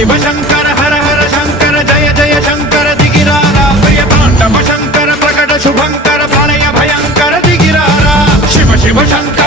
शिव शंकर हर हर शंकर जय जय शंकर दिगिरारा प्रिय तांडव शंकर प्रकट शुभंकर प्रणय भयंकर दिगिरारा शिव शिव शंकर